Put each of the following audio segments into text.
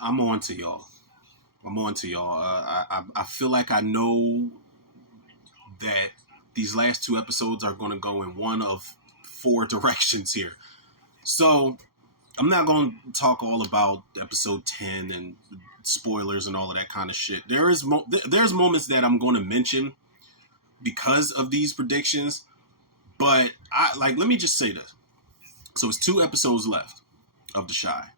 I'm on to y'all. I'm on to y'all. I feel like I know that these last two episodes are going to go in one of four directions here. So I'm not going to talk all about episode 10 and spoilers and all of that kind of shit. There's moments that I'm going to mention because of these predictions, but let me just say this. So it's two episodes left of The Chi,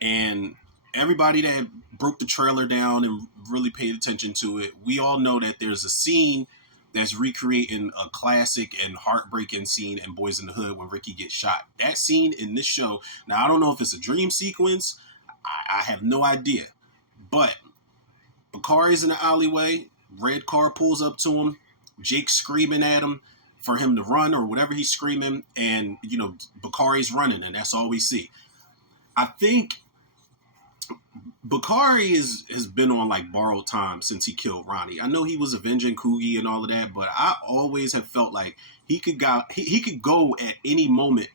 and everybody that broke the trailer down and really paid attention to it, we all know that there's a scene that's recreating a classic and heartbreaking scene in Boys in the Hood when Ricky gets shot. That scene in this show, now I don't know if it's a dream sequence, I have no idea. But Bakari's in the alleyway, red car pulls up to him, Jake's screaming at him for him to run or whatever he's screaming, and Bakari's running, and that's all we see. I think Bakari has been on like borrowed time since he killed Ronnie. I know he was avenging Coogie and all of that, but I always have felt like he could go at any moment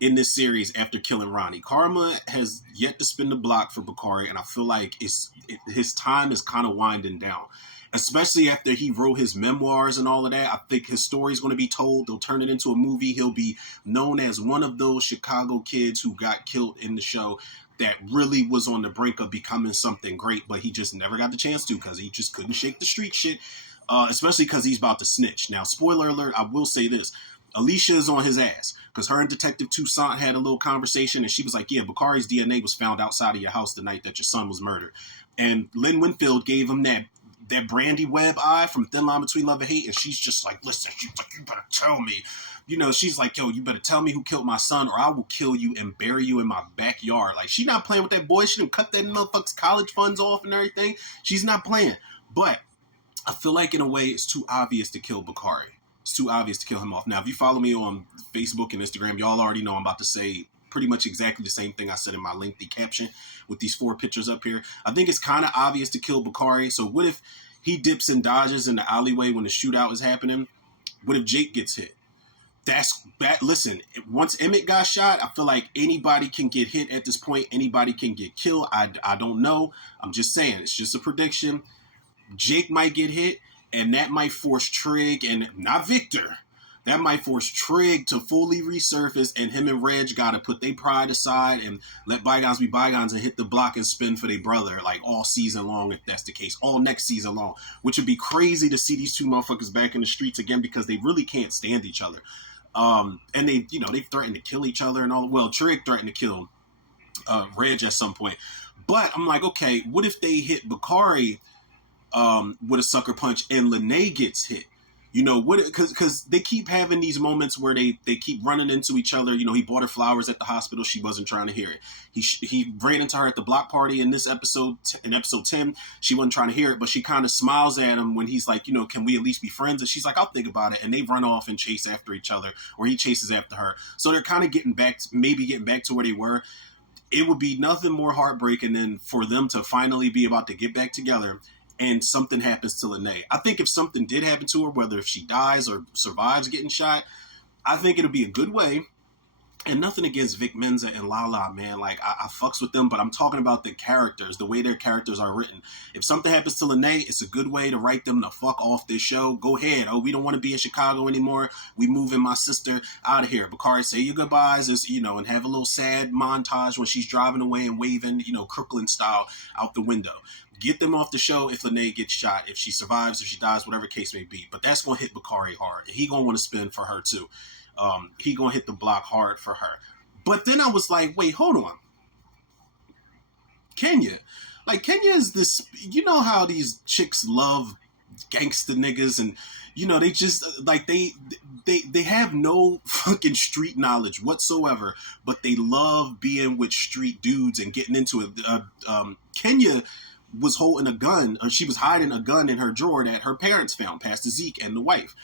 in this series after killing Ronnie. Karma has yet to spin the block for Bakari, and I feel like his time is kind of winding down. Especially after he wrote his memoirs and all of that. I think his story is going to be told. They'll turn it into a movie. He'll be known as one of those Chicago kids who got killed in the show that really was on the brink of becoming something great, but he just never got the chance to because he just couldn't shake the street shit, especially because he's about to snitch. Now, spoiler alert, I will say this. Alicia is on his ass because her and Detective Toussaint had a little conversation, and she was like, yeah, Bakari's DNA was found outside of your house the night that your son was murdered. And Lynn Winfield gave him that Brandy Webb eye from Thin Line Between Love and Hate, and she's just like, listen, she's like, you better tell me. She's like, yo, you better tell me who killed my son or I will kill you and bury you in my backyard. Like, she's not playing with that boy. She didn't cut that motherfucker's college funds off and everything. She's not playing. But I feel like in a way it's too obvious to kill Bakari. It's too obvious to kill him off. Now, if you follow me on Facebook and Instagram, y'all already know I'm about to say pretty much exactly the same thing I said in my lengthy caption with these four pictures up here. I think it's kind of obvious to kill Bakari. So what if he dips and dodges in the alleyway when the shootout is happening? What if Jake gets hit? That's bad. Listen, once Emmett got shot, I feel like anybody can get hit at this point. Anybody can get killed. I don't know. I'm just saying. It's just a prediction. Jake might get hit, and that might force Trig, and not Victor. That might force Trig to fully resurface, and him and Reg got to put their pride aside and let bygones be bygones and hit the block and spin for their brother, like all season long, if that's the case, all next season long, which would be crazy to see these two motherfuckers back in the streets again because they really can't stand each other. And they threatened to kill each other and all. Well, Trig threatened to kill Reg at some point. But I'm like, okay, what if they hit Bakari with a sucker punch and Lene gets hit? Because they keep having these moments where they keep running into each other. He bought her flowers at the hospital. She wasn't trying to hear it. He ran into her at the block party in this episode, in episode 10. She wasn't trying to hear it, but she kind of smiles at him when he's like, can we at least be friends? And she's like, I'll think about it. And they run off and chase after each other, or he chases after her. So they're kind of getting back to where they were. It would be nothing more heartbreaking than for them to finally be about to get back together and something happens to Lene. I think if something did happen to her, whether if she dies or survives getting shot, I think it'll be a good way. And nothing against Vic Mensa and Lala, man. Like, I fucks with them, but I'm talking about the characters, the way their characters are written. If something happens to Lene, it's a good way to write them the fuck off this show. Go ahead. Oh, we don't want to be in Chicago anymore. We moving my sister out of here. Bakari, say your goodbyes, and have a little sad montage when she's driving away and waving, Crooklyn style out the window. Get them off the show if Lene gets shot, if she survives, if she dies, whatever case may be. But that's going to hit Bakari hard. He going to want to spin for her, too. He going to hit the block hard for her. But then I was like, wait, hold on. Kenya. Like, Kenya is this... You know how these chicks love gangster niggas and... they just... Like, they have no fucking street knowledge whatsoever, but they love being with street dudes and getting into it. Kenya... was holding a gun, or she was hiding a gun in her drawer that her parents found, Pastor Zeke and the wife.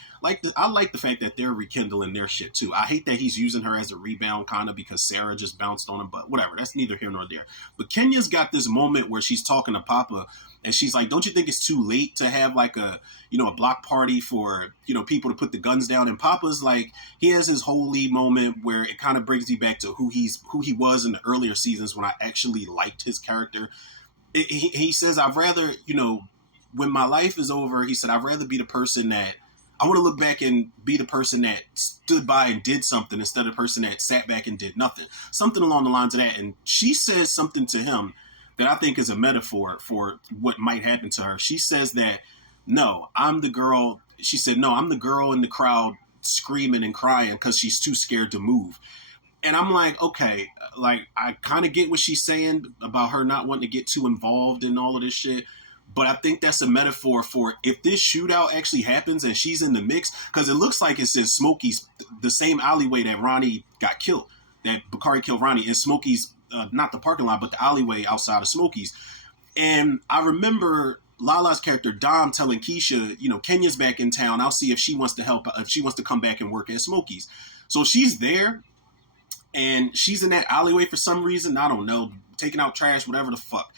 I like the fact that they're rekindling their shit too. I hate that he's using her as a rebound kind of because Sarah just bounced on him, but whatever. That's neither here nor there. But Kenya's got this moment where she's talking to Papa, and she's like, "Don't you think it's too late to have like a a block party for people to put the guns down?" And Papa's like, he has his holy moment where it kind of brings me back to who he was in the earlier seasons when I actually liked his character. He says, "I'd rather, when my life is over," he said, "I'd rather be the person that I want to look back and be the person that stood by and did something instead of the person that sat back and did nothing." Something along the lines of that. And she says something to him that I think is a metaphor for what might happen to her. She says that, "No, I'm the girl." She said, "No, I'm the girl in the crowd screaming and crying because she's too scared to move." And I'm like, okay, like I kind of get what she's saying about her not wanting to get too involved in all of this shit. But I think that's a metaphor for if this shootout actually happens and she's in the mix, because it looks like it's in Smokey's, the same alleyway that Ronnie got killed, that Bakari killed Ronnie in Smokey's, not the parking lot, but the alleyway outside of Smokey's. And I remember Lala's character Dom telling Keisha, Kenya's back in town. I'll see if she wants to help, if she wants to come back and work at Smokey's. So she's there and she's in that alleyway for some reason. I don't know, taking out trash, whatever the fuck.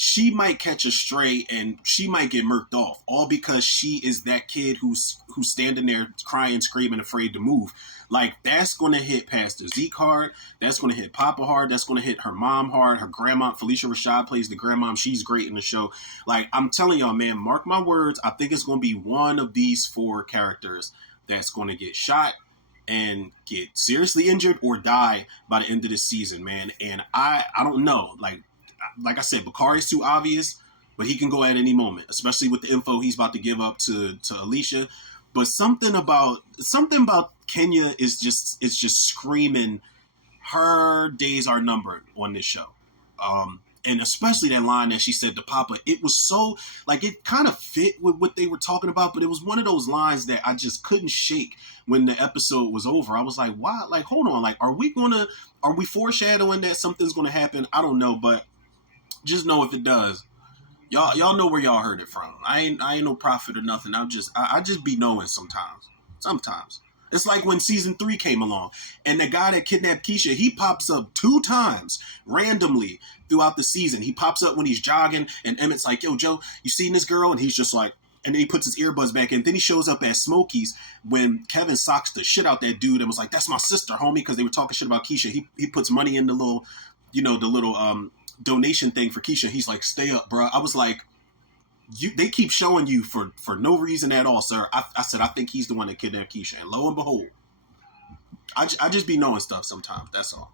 She might catch a stray and she might get murked off, all because she is that kid who's standing there crying, screaming, afraid to move. Like, that's going to hit Pastor Zeke hard. That's going to hit Papa hard. That's going to hit her mom hard. Her grandma, Felicia Rashad, plays the grandmom. She's great in the show. Like, I'm telling y'all, man, mark my words. I think it's going to be one of these four characters that's going to get shot and get seriously injured or die by the end of this season, man. And I don't know. Like I said, Bakari's too obvious, but he can go at any moment, especially with the info he's about to give up to Alicia. But something about Kenya is just screaming her days are numbered on this show. And especially that line that she said to Papa, it was so, like, it kind of fit with what they were talking about, but it was one of those lines that I just couldn't shake when the episode was over. I was like, why? Like, hold on. Like, are we foreshadowing that something's going to happen? I don't know, but just know if it does, y'all know where y'all heard it from. I ain't no prophet or nothing. I just be knowing sometimes. Sometimes. It's like when season 3 came along and the guy that kidnapped Keisha, he pops up 2 times randomly throughout the season. He pops up when he's jogging and Emmett's like, "Yo, Joe, you seen this girl?" And he's just like, and then he puts his earbuds back in. Then he shows up at Smokey's when Kevin socks the shit out that dude and was like, "That's my sister, homie," because they were talking shit about Keisha. He puts money in the little, donation thing for Keisha. He's like, "Stay up, bro." I was like, they keep showing you for no reason at all, sir. I said, I think he's the one that kidnapped Keisha. And lo and behold, I just be knowing stuff sometimes. That's all.